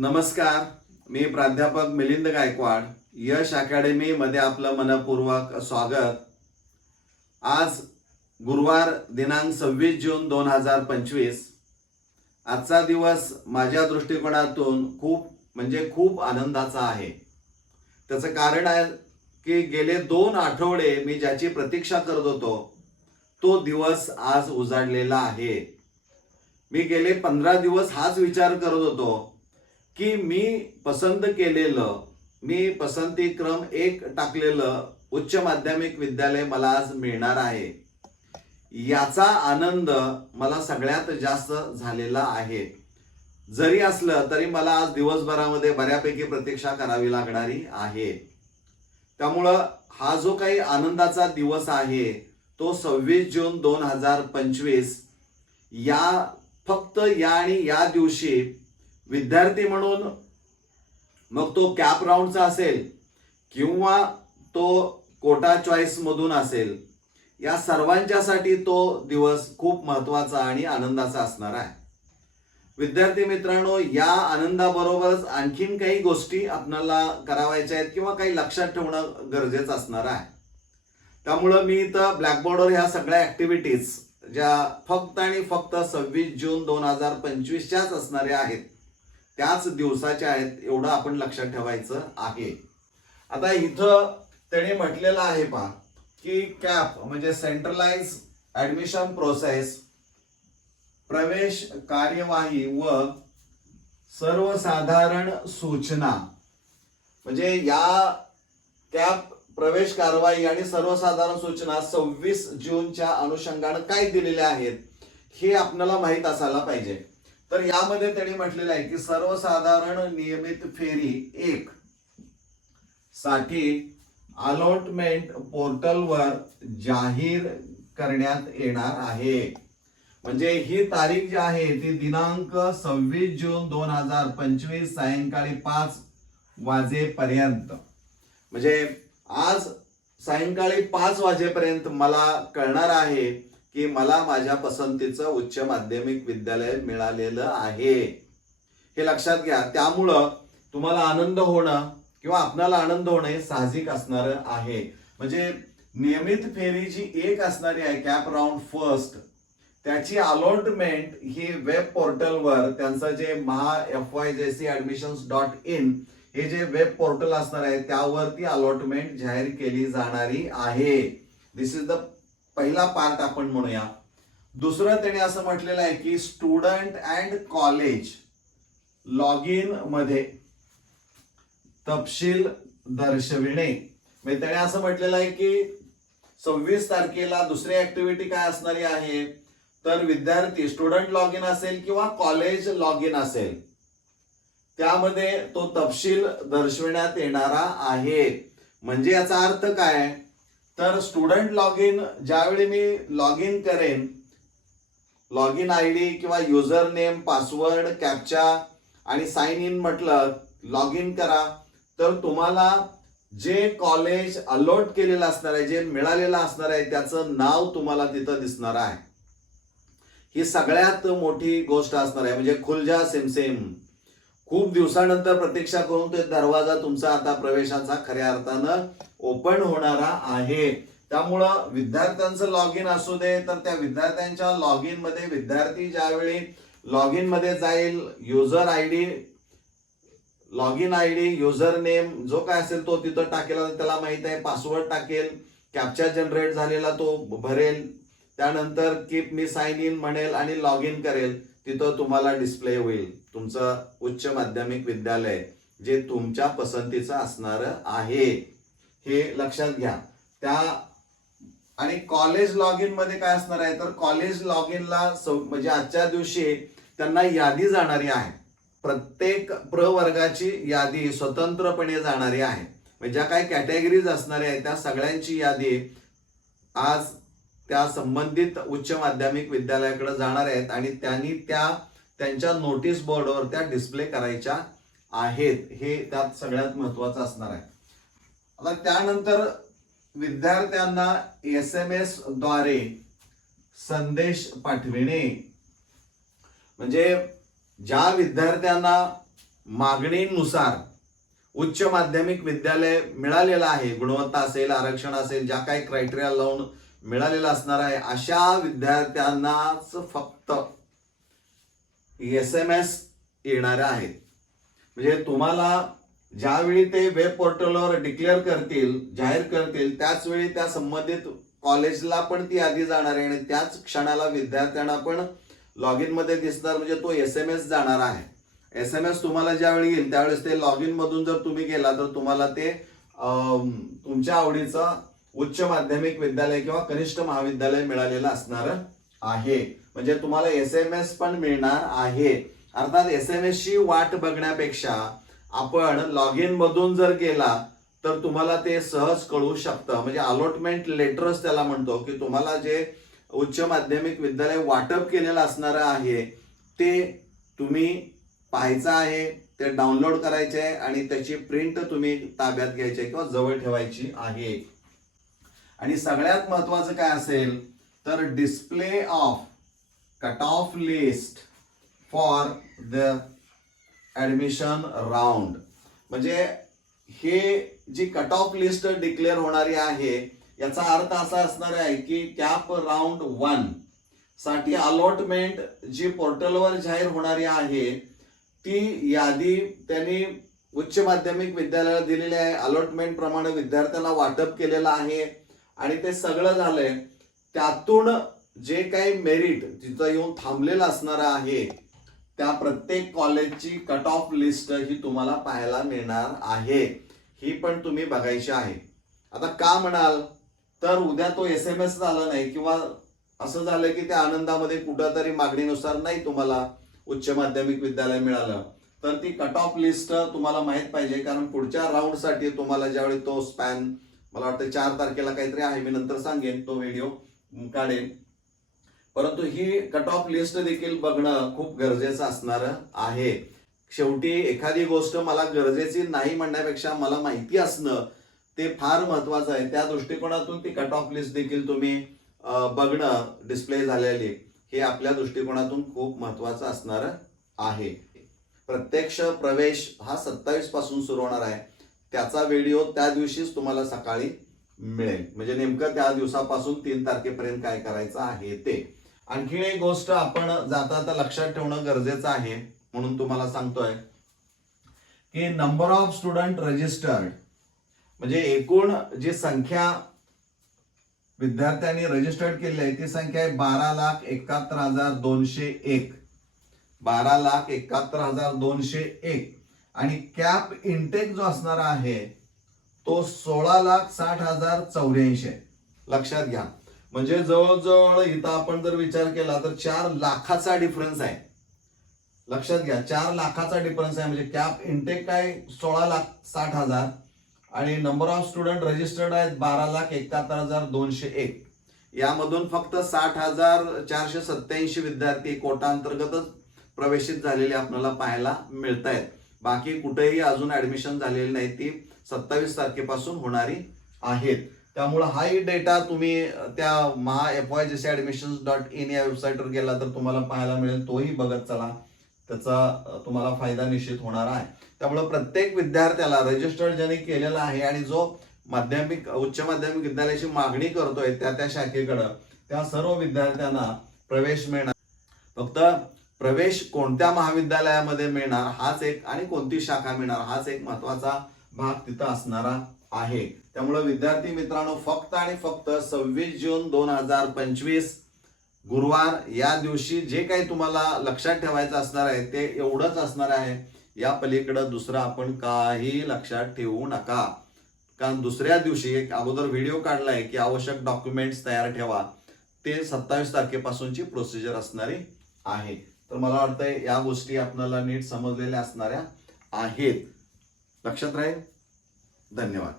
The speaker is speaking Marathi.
नमस्कार मी प्राध्यापक मिलिंद गायकवाड यश अकॅडमी मध्ये आपलं मनपूर्वक स्वागत. आज गुरुवार दिनांक सव्वीस जून दोन हजार पंचवीस. आजचा दिवस माझ्या दृष्टिकोनातून खूप म्हणजे खूप आनंदाचा आहे. त्याचं कारण आहे की गेले दोन आठवडे मी ज्याची प्रतीक्षा करत होतो तो दिवस आज उजाडलेला आहे. मी गेले पंधरा दिवस हाच विचार करत होतो की मी पसंत केलेलं मी पसंतीक्रम एक टाकलेलं उच्च माध्यमिक विद्यालय मला आज मिळणार आहे. याचा आनंद मला सगळ्यात जास्त झालेला आहे. जरी असलं तरी मला आज दिवसभरामध्ये बऱ्यापैकी प्रतीक्षा करावी लागणारी आहे. त्यामुळं हा जो काही आनंदाचा दिवस आहे तो सव्वीस जून दोन हजार पंचवीस या फक्त या आणि या दिवशी विद्यार्थी म्हणून मग तो कॅप राऊंडचा असेल किंवा तो कोटा चॉईस मधून असेल या सर्वांच्यासाठी तो दिवस खूप महत्त्वाचा आणि आनंदाचा असणार आहे. विद्यार्थी मित्रांनो या आनंदाबरोबरच आणखीन काही गोष्टी आपल्याला करावायच्या आहेत किंवा काही लक्षात ठेवणं गरजेचं असणार आहे. त्यामुळं मी इथं ब्लॅकबोर्डवर ह्या सगळ्या ऍक्टिव्हिटीज ज्या फक्त आणि फक्त सव्वीस जून दोन हजार पंचवीसच्याच असणाऱ्या आहेत त्याच दिवसाच्या आहेत एवढं आपण लक्षात ठेवायचं आहे. आता इथं त्याने म्हटलेलं आहे पहा की कॅप म्हणजे सेंट्रलाइज ऍडमिशन प्रोसेस प्रवेश कार्यवाही व सर्वसाधारण सूचना. म्हणजे या कॅप प्रवेश कारवाई आणि सर्वसाधारण सूचना सव्वीस जूनच्या अनुषंगानं काय दिलेल्या आहेत हे आपल्याला माहीत असायला पाहिजे. तर यामध्ये त्यांनी म्हटलेलं आहे की सर्वसाधारण नियमित फेरी एक साठी अलॉटमेंट पोर्टलवर जाहीर करण्यात येणार आहे. म्हणजे ही तारीख जी आहे ती दिनांक सव्वीस जून दोन हजार पंचवीस सायंकाळी पाच वाजेपर्यंत. म्हणजे आज सायंकाळी पाच वाजेपर्यंत मला कळणार आहे की मला माझ्या पसंतीचं उच्च माध्यमिक विद्यालय मिळालेलं आहे. हे लक्षात घ्या. त्यामुळं तुम्हाला आनंद होणं किंवा आपणाला आनंद होणं हे साहजिक असणार आहे. म्हणजे नियमित फेरी जी एक असणारी आहे कॅप राऊंड फर्स्ट त्याची अलॉटमेंट ही वेब पोर्टलवर त्यांचं जे Maha F Y J C admissions dot in हे जे वेब पोर्टल असणार आहे त्यावरती अलॉटमेंट जाहीर केली जाणारी आहे. दिस इज द पहिला पार्ट आपण म्हणूया. दुसरं त्याने असं म्हटलेलं आहे की स्टुडंट अँड कॉलेज लॉग इनमध्ये तपशील दर्शविणे. म्हणजे त्याने असं म्हटलेलं आहे की सव्वीस तारखेला दुसरी ऍक्टिव्हिटी काय असणारी आहे? तर विद्यार्थी स्टुडंट लॉग इन असेल किंवा कॉलेज लॉग इन असेल. त्यामध्ये तो तपशील दर्शविण्यात येणारा आहे. म्हणजे याचा अर्थ काय तर स्टुडंट लॉग इन ज्यावेळी मी लॉग इन करेन लॉग इन आय डी किंवा युजर नेम पासवर्ड कॅप्चा आणि साईन इन म्हटलं लॉग इन करा. तर तुम्हाला जे कॉलेज अलॉट केलेलं असणार आहे जे मिळालेलं असणार आहे त्याचं नाव तुम्हाला तिथं दिसणार आहे. ही सगळ्यात मोठी गोष्ट असणार आहे म्हणजे खुलजा सेमसेम. खूप दिवसानंतर प्रतीक्षा करून ते दरवाजा तुमचा आता प्रवेशाचा खऱ्या अर्थानं ओपन होणारा आहे. त्यामुळं विद्यार्थ्यांचं लॉग इन असू दे तर त्या विद्यार्थ्यांच्या लॉग इनमध्ये विद्यार्थी ज्यावेळी लॉग इनमध्ये जाईल user I D log in I D user name जो काय असेल तो तिथं टाकेला. त्याला माहीत आहे पासवर्ड टाकेल कॅप्चा जनरेट झालेला तो भरेल. त्यानंतर कीप मी साइन इन म्हणेल आणि लॉग इन करेल. तिथं तुम्हाला डिस्प्ले होईल. तुमचं उच्च माध्यमिक विद्यालय जे तुमच्या पसंतीचं असणार आहे. हे लक्षात घ्या. त्या आणि कॉलेज लॉग इनमध्ये काय असणार आहे? तर कॉलेज लॉग इनला म्हणजे आजच्या दिवशी त्यांना यादी जाणारी आहे. प्रत्येक प्रवर्गाची यादी स्वतंत्रपणे जाणारी आहे. म्हणजे ज्या काही कॅटेगरीज असणाऱ्या आहेत त्या सगळ्यांची यादी आज त्या संबंधित उच्च माध्यमिक विद्यालयाकडे जाणार आहेत आणि त्यांनी त्या त्यांच्या नोटीस बोर्डवर त्या डिस्प्ले करायच्या आहेत. हे त्यात सगळ्यात महत्वाचं असणार आहे. आता त्यानंतर विद्यार्थ्यांना एस एम एसद्वारे संदेश पाठविणे. म्हणजे ज्या विद्यार्थ्यांना मागणीनुसार उच्च माध्यमिक विद्यालय मिळालेलं आहे गुणवत्ता असेल आरक्षण असेल ज्या काही क्रायटेरिया लावून मिळालेला असणार आहे अशा विद्यार्थ्यांनाच फक्त एस एम एस येणाऱ्या आहेत. म्हणजे तुम्हाला ज्यावेळी ते वेब पोर्टलवर डिक्लेअर करतील जाहीर करतील त्याच वेळी त्या संबंधित कॉलेजला पण ती यादी जाणार आहे आणि त्याच क्षणाला विद्यार्थ्यांना पण लॉग इनमध्ये दिसणार म्हणजे तो एस एम एस जाणार आहे. एस एम एस तुम्हाला ज्यावेळी येईल त्यावेळेस ते लॉग इनमधून जर तुम्ही गेला तर तुम्हाला ते तुमच्या आवडीचं उच्च माध्यमिक विद्यालय किंवा कनिष्ठ महाविद्यालय मिळालेलं असणार आहे. म्हणजे तुम्हाला एस एम एस पण मिळणार आहे. अर्थात एस एम एस ची वाट बघण्यापेक्षा आपण लॉग इन मधून जर केला तर तुम्हाला ते सहज कळू शकतं. म्हणजे अलॉटमेंट लेटरच त्याला म्हणतो की तुम्हाला जे उच्च माध्यमिक विद्यालय वाटप केलेलं असणार आहे ते तुम्ही पाहायचं आहे ते डाउनलोड करायचे आहे आणि त्याची प्रिंट तुम्ही ताब्यात घ्यायची आहे किंवा जवळ ठेवायची आहे. आणि सगळ्यात महत्वाचं काय असेल तर display of cut off list for the admission round म्हणजे हे जी कट ऑफ लिस्ट डिक्लेअर होणारी आहे याचा अर्थ असा असणार आहे की कॅप राऊंड वनसाठी अलॉटमेंट जी पोर्टलवर जाहीर होणारी आहे ती यादी त्यांनी उच्च माध्यमिक विद्यालयाला दिलेली आहे. अलॉटमेंट प्रमाणे विद्यार्थ्याला वाटप केलेलं आहे. आणि ते सगळं झालंय. त्यातून जे काही मेरिट तिथं येऊन थांबलेलं असणार आहे त्या प्रत्येक कॉलेजची कट ऑफ लिस्ट ही तुम्हाला पाहायला मिळणार आहे. ही पण तुम्ही बघायची आहे. आता का म्हणाल? तर उद्या तो एस एम एस झाला नाही किंवा असं झालं की त्या आनंदामध्ये कुठंतरी मागणीनुसार नाही तुम्हाला उच्च माध्यमिक विद्यालय मिळालं. तर ती कट ऑफ लिस्ट तुम्हाला माहीत पाहिजे कारण पुढच्या राऊंडसाठी तुम्हाला ज्यावेळी तो स्पॅन मला वाटतं चार तारखेला काहीतरी आहे. मी नंतर सांगेन तो व्हिडिओ काढेन. परंतु ही कट ऑफ लिस्ट देखील बघणं खूप गरजेचं असणार आहे. शेवटी एखादी गोष्ट मला गरजेची नाही म्हणण्यापेक्षा मला माहिती असणं ते फार महत्वाचं आहे. त्या दृष्टिकोनातून ती कट ऑफ लिस्ट देखील तुम्ही बघणं डिस्प्ले झालेली हे आपल्या दृष्टिकोनातून खूप महत्वाचं असणार आहे. प्रत्यक्ष प्रवेश हा सत्तावीसपासून सुरू होणार आहे. त्याचा व्हिडिओ त्या दिवशीच तुम्हाला सकाळी मिळेल. म्हणजे नेमकं त्या दिवसापासून तीन तारखेपर्यंत काय करायचं आहे ते. आणखीन एक गोष्ट आपण जाता जाता लक्षात ठेवणं गरजेचं आहे म्हणून तुम्हाला सांगतोय की नंबर ऑफ स्टुडंट रजिस्टर्ड म्हणजे एकूण जी संख्या विद्यार्थ्यांनी रजिस्टर्ड केली आहे ती संख्या आहे बारा लाख एकाहत्तर हजार दोनशे एक. बारा लाख एकाहत्तर हजार दोनशे एक. आणि कॅप इनटेक जो असणारा आहे तो सोळा लाख साठ हजार चौऱ्याऐंशी आहे. लक्षात घ्या. म्हणजे जवळजवळ इथं आपण जर विचार केला तर चार लाखाचा डिफरन्स आहे. लक्षात घ्या चार लाखाचा डिफरन्स आहे. म्हणजे कॅप इनटेक काय? सोळा लाख साठ हजार. आणि नंबर ऑफ स्टुडंट रजिस्टर्ड आहेत बारा लाख एकाहत्तर हजार दोनशे एक. यामधून फक्त साठ हजार चारशे सत्याऐंशी विद्यार्थी कोटा अंतर्गतच प्रवेशित झालेले आपल्याला पाहायला मिळत आहेत बाकी कुठेही अजून ऍडमिशन झालेली नाही ती सत्तावीस तारखेपासून होणारी आहेत. त्यामुळं हाही डेटा तुम्ही त्या Maha F Y G C admission dot in या वेबसाईटवर गेला तर तुम्हाला पाहायला मिळेल तोही बघत चला. त्याचा तुम्हाला फायदा निश्चित होणार आहे. त्यामुळं प्रत्येक विद्यार्थ्याला रजिस्टर्ड ज्यांनी केलेला आहे आणि जो माध्यमिक उच्च माध्यमिक विद्यालयाची मागणी करतोय त्या त्या शाखेकडं त्या सर्व विद्यार्थ्यांना प्रवेश मिळणार. फक्त प्रवेश कोणत्या महाविद्यालयामध्ये मिळणार हाच एक आणि कोणती शाखा मिळणार हाच एक महत्त्वाचा भाग तिथं असणारा आहे. त्यामुळे विद्यार्थी मित्रांनो फक्त आणि फक्त सव्वीस जून दोन हजार पंचवीस गुरुवार या दिवशी जे काही तुम्हाला लक्षात ठेवायचं असणार आहे ते एवढंच असणार आहे. या पलीकडं दुसरं आपण काही लक्षात ठेवू नका. कारण दुसऱ्या दिवशी एक अगोदर व्हिडिओ काढला आहे की आवश्यक डॉक्युमेंट्स तयार ठेवा. ते सत्तावीस तारखेपासूनची प्रोसिजर असणारी आहे. तर मला वाटतंय या गोष्टी आपल्याला नीट समजलेल्या असणाऱ्या आहेत. लक्षात राहील? धन्यवाद.